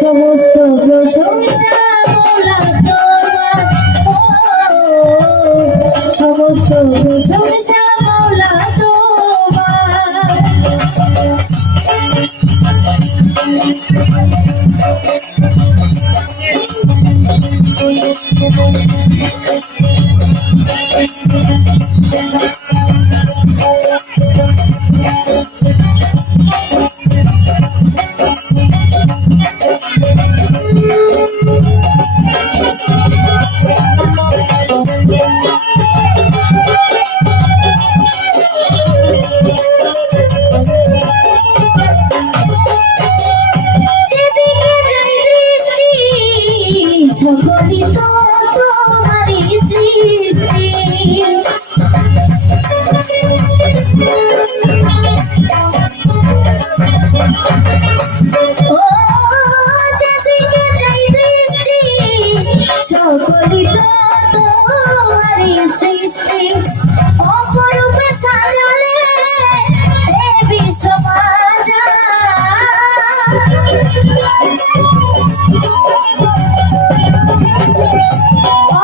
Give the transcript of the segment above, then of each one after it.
সমস্ত প্রশংসা মৌলা তোমার, সমস্ত প্রশংসা মৌলা তোমার। সকলই তো তোমারই সৃষ্টি, ও যেদিকে যাই দৃষ্টি সকলই তো তোমারই সৃষ্টি। অপরূপে সাজালে এ বিশ্ব বাজার,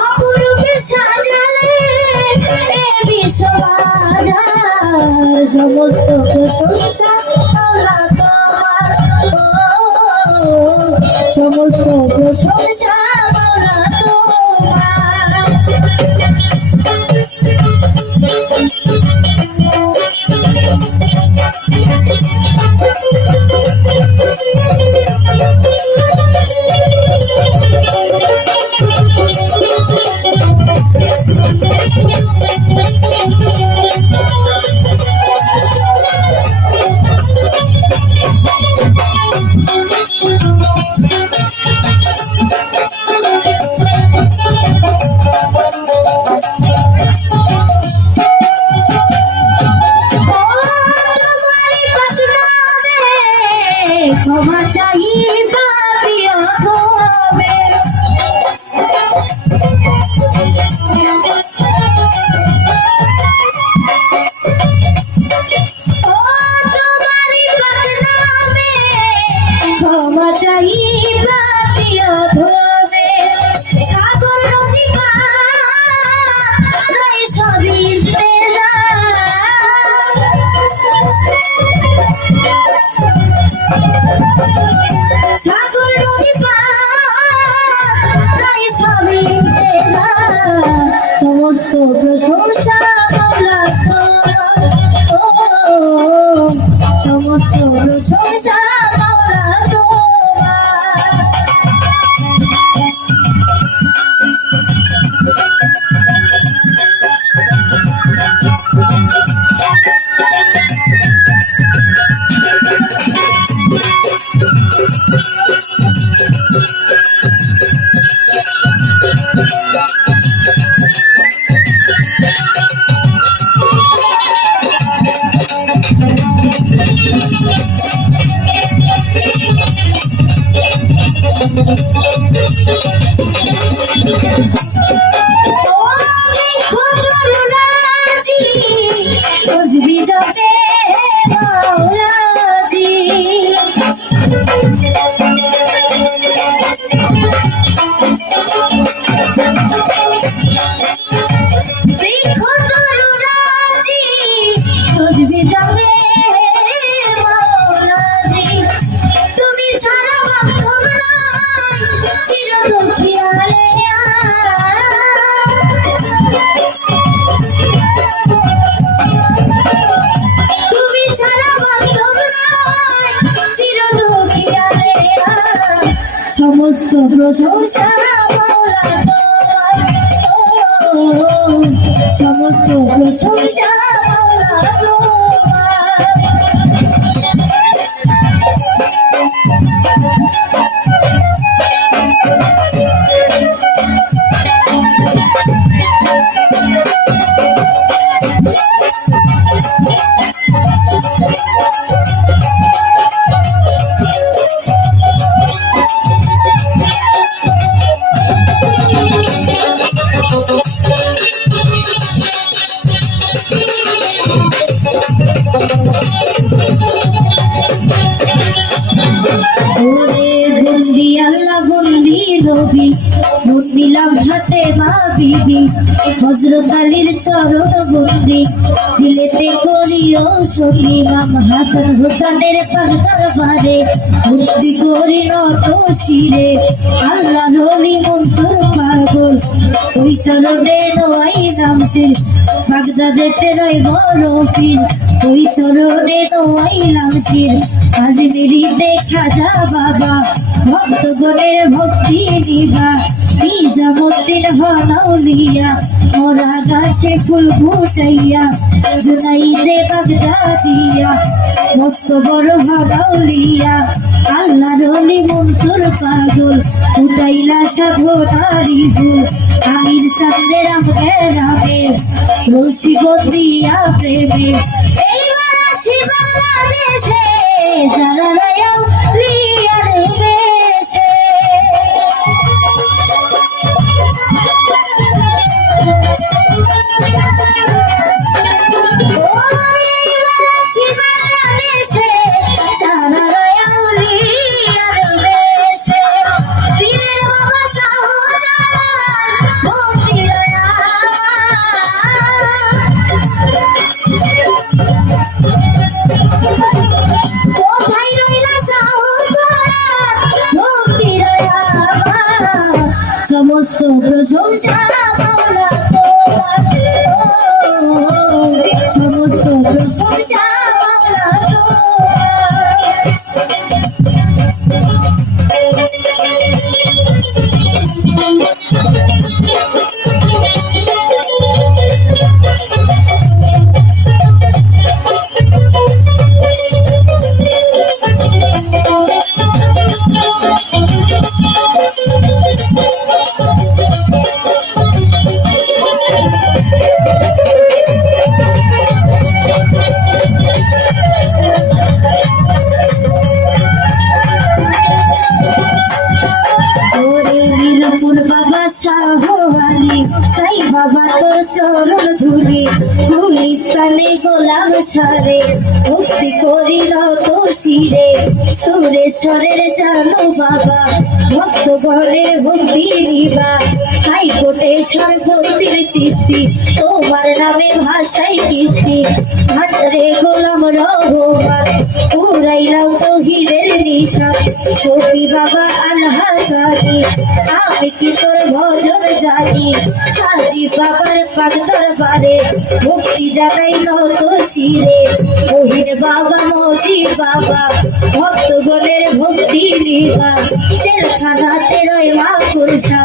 অপরূপে সাজালে এ বিশ্ব বাজার। সমস্ত প্রশংসা মৌলা তোমার, সমস্ত প্রশংসা মৌলা তোমার। ক্ষমা চাই পাপিও হবে, ও তোমারই বদনামে ক্ষমা চাই পাপিও হবে। সাগর নদী পার সবই সাগর নদী পার সবই সমস্ত প্রশংসা মৌলা তোমার, সমস্ত প্রশংসা মৌলা তোমার। বুঝবি যাবে মাওলাজি, দেখো তরুণাজি বুঝবি যাবে মাওলাজি। তুমি ছাড়া বাস্তব নয় চিরদুখিয়ালে, তুমি ছাড়া বাস্তব নয় চিরদুখিয়ালে। সমস্ত প্রশংসা মৌলা তোমার, সমস্ত প্রশংসা মৌলা তোমার। নবী মন দিলাম হাতে মা বিবি হযরত আলীর চরণ বন্দি দিলেতে করিও সখী ইমাম হাসান হোসেনের পাক দরবারে বন্দি করি নত শিরে আল্লাহর ওলি মনসুর পাগল ওই চরণে নোয়াইলাম শির বাগদাদেতে রই বড় পীর ওই চরণে নোয়াইলাম শির আজমিরিতে খাজা বাবা ভক্তগণের ভক্তি নিভা নিজামুদ্দিন হনাউলিয়া মোরা গাছে ফুল ফুটাইয়া জুনাইদে বাগদাদিয়া মস্ত বড় হনাউলিয়া আল্লাহর ওলি মনসুর পাগল উঠাইলা সাধনারি ফুল আমির চাঁদের আমগেরামে রশিবন্দিয়া প্রেমে এই বাংলাদেশে বাংলাদেশে যারা রায়াও লিয়ার বেশে কোথায় রইলা সমস্ত প্রশংসা মাওলা তোমার সমস্ত প্রশংসা মাওলা চাই বাবা তোর চরণ ধুলি গুলিস্তানে গোলাম সারে ভক্তি করি নত শিরে সুরেশ্বরের জানো বাবা ভক্তগণের ভক্তি নিবা তাই কোটেশ্বর ভক্তির সৃষ্টি তোমার নামে ভাষাই কিস্তি ভান্ডারে গোলাম রহমান পুরাইলাম তো হীরের নিশান শফি বাবা আল হাসানি আমি কি তোর ভজন জানি হাজি বাবার পাক দরবারে ভক্তি জানাই নত শিরে মহিন বাবা মজি বাবা ভক্তগণের ভক্তি নিবা জেলখানাতে রয় মা কুরসা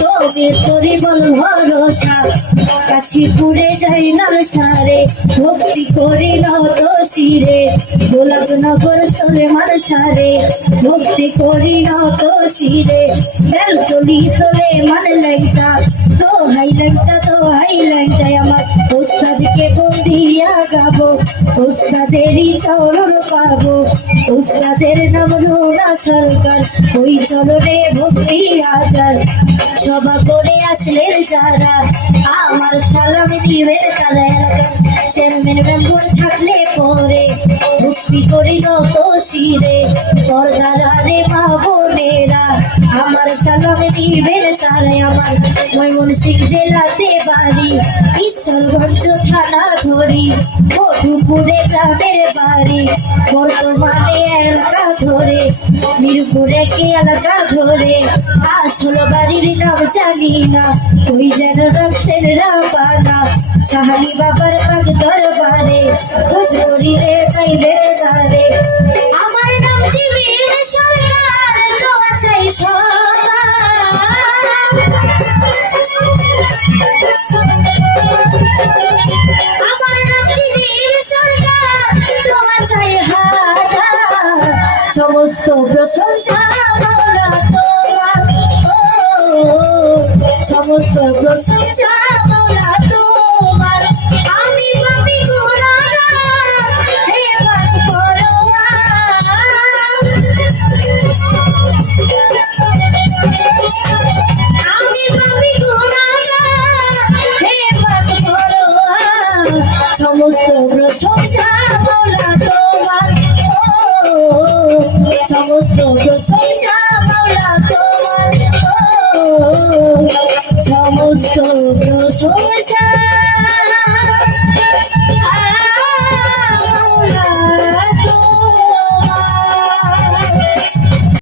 তুমি তোরি বল ভরসা কাশীপুরে যাই লাল সারে ভক্তি করি নত শিরে গোলাপনগর সুলেমান সারে ভক্তি করি নত শিরে বেলতলি সুলেমান লেংটা তো হাই লেংটা আমার ওস্তাদকে বন্দিয়া গাবো ওস্তাদেরই চরণ পাবো ওস্তাদের নাম রোনা সরকার ওই চরণে ভক্তি হাজার সভা করে আসলেন যারা আমার সালাম দিবেন তারা এলাকার চেয়ারম্যান মেম্বার থাকলে পরে ভক্তি করি নত শিরে পর্দারে মা বোনেরা আমার সালাম দিবেন তারা আমার ময়মনসিংহ জেলাতে বাড়ি ঈশ্বরগঞ্জ থানা ধরি মধুপুরে গ্রামের বাড়ি বর্তমানে এলাকা ধরে মিরপুরে কি এলাকা ধরে আসল বাড়ির নাম জানি না ওই যেন রাখছেন রাবানা শাহালি বাবার পাক দরবারে খোঁজ করিলে পাইবে তারে আমার নাম টিভির সরকার দোয়া চাই আমার নাম টিভির সরকার দোয়া চাই হাজার সমস্ত প্রশংসা মাওলা তোমার সমস্ত প্রশংসা মাওলা তোমার আমি পাপী গুনাহগার হে পাক পরোয়ার আমি পাপী গুনাহগার হে পাক পরোয়ার সমস্ত প্রশংসা মাওলা তোমার সমস্ত প্রশংসা মাওলা তোমার সমস্ত প্রশংসা